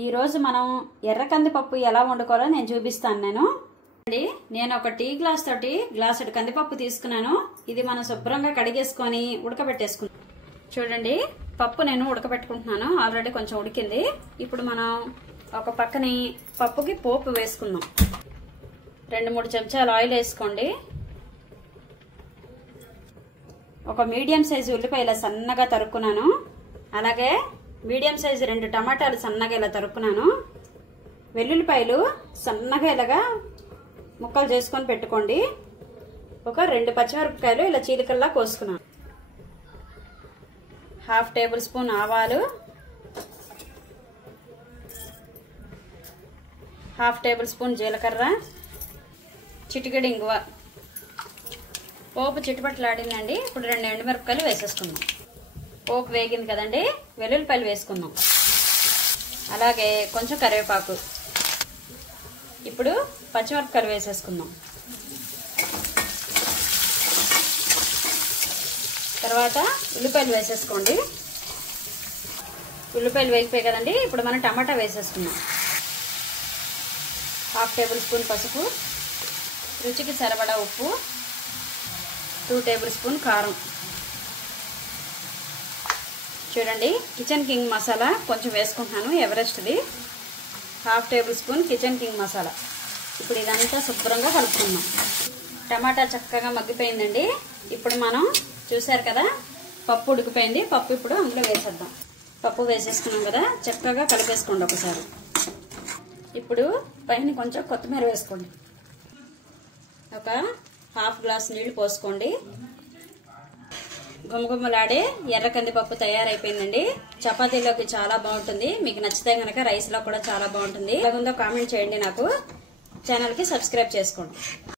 ఈ రోజు మనం ఎర్ర కందిపప్పు ఎలా వండుకోవాలో నేను చూపిస్తాను. నేను ఒక టీ గ్లాస్ తోటి గ్లాసుడు కందిపప్పు తీసుకున్నాను. ఇది మనం శుభ్రంగా కడిగేసుకొని ఉడకబెట్టేసుకున్నాం. చూడండి, పప్పు నేను ఉడకబెట్టుకుంటున్నాను. ఆల్రెడీ కొంచెం ఉడికింది. ఇప్పుడు మనం ఒక పక్కని పప్పుకి పోపు వేసుకుందాం. 2-3 చెంచాలు ఆయిల్ వేసుకోండి. ఒక మీడియం సైజు ఉల్లిపాయ ఇలా సన్నగా తరుక్కున్నాను. అలాగే మీడియం సైజు 2 టమాటాలు సన్నగా ఇలా తరుక్కున్నాను. వెల్లుల్లిపాయలు సన్నగా ఇలాగా ముక్కలు చేసుకొని పెట్టుకోండి. ఒక 2 పచ్చిమిరపకాయలు ఇలా చీలికల్లా కోసుకున్నాను. 1/2 టేబుల్ స్పూన్ ఆవాలు, 1/2 టేబుల్ స్పూన్ జీలకర్ర, చిటికెడు ఇంగువ. పోపు చిట్టుపట్లాడిందండి. ఇప్పుడు 2 ఎండుమిరపకాయలు వేసేసుకుందాం. పోపు వేగింది కదండి, వెల్లుల్లిపాయలు వేసుకుందాం. అలాగే కొంచెం కరివేపాకు. ఇప్పుడు పచ్చిమిరపకాయలు వేసేసుకుందాం. తర్వాత ఉల్లిపాయలు వేసేసుకోండి. ఉల్లిపాయలు వేగిపోయాయి కదండి. ఇప్పుడు మనం టమాటా వేసేసుకుందాం. 1/2 టేబుల్ స్పూన్ పసుపు, రుచికి సరిపడా ఉప్పు, 2 టేబుల్ స్పూన్ కారం. చూడండి, కిచెన్ కింగ్ మసాలా కొంచెం వేసుకుంటున్నాను, ఎవరెస్ట్ది. 1/2 table spoon kitchen king masala. ఇప్పుడు ఇదంతా శుభ్రంగా కలుపుకుందాం. టమాటా చక్కగా మగ్గిపోయిందండి. ఇప్పుడు మనం చూసారు కదా, పప్పు ఉడికిపోయింది. పప్పు ఇప్పుడు అందులో వేసేద్దాం. పప్పు వేసేసుకున్నాం కదా, చక్కగా కలిపేసుకోండి ఒకసారి. ఇప్పుడు పైన కొంచెం కొత్తిమీర వేసుకోండి. ఒక 1/2 గ్లాస్ నీళ్లు పోసుకోండి. గుమగుమలాడే ఎర్ర కందిపప్పు తయారైపోయిందండి. చపాతీలోకి చాలా బాగుంటుంది. మీకు నచ్చితే కనుక రైస్ లో కూడా చాలా బాగుంటుంది. ఎలా ఉందో కామెంట్ చేయండి. నాకు ఛానల్ కి సబ్స్క్రైబ్ చేసుకోండి.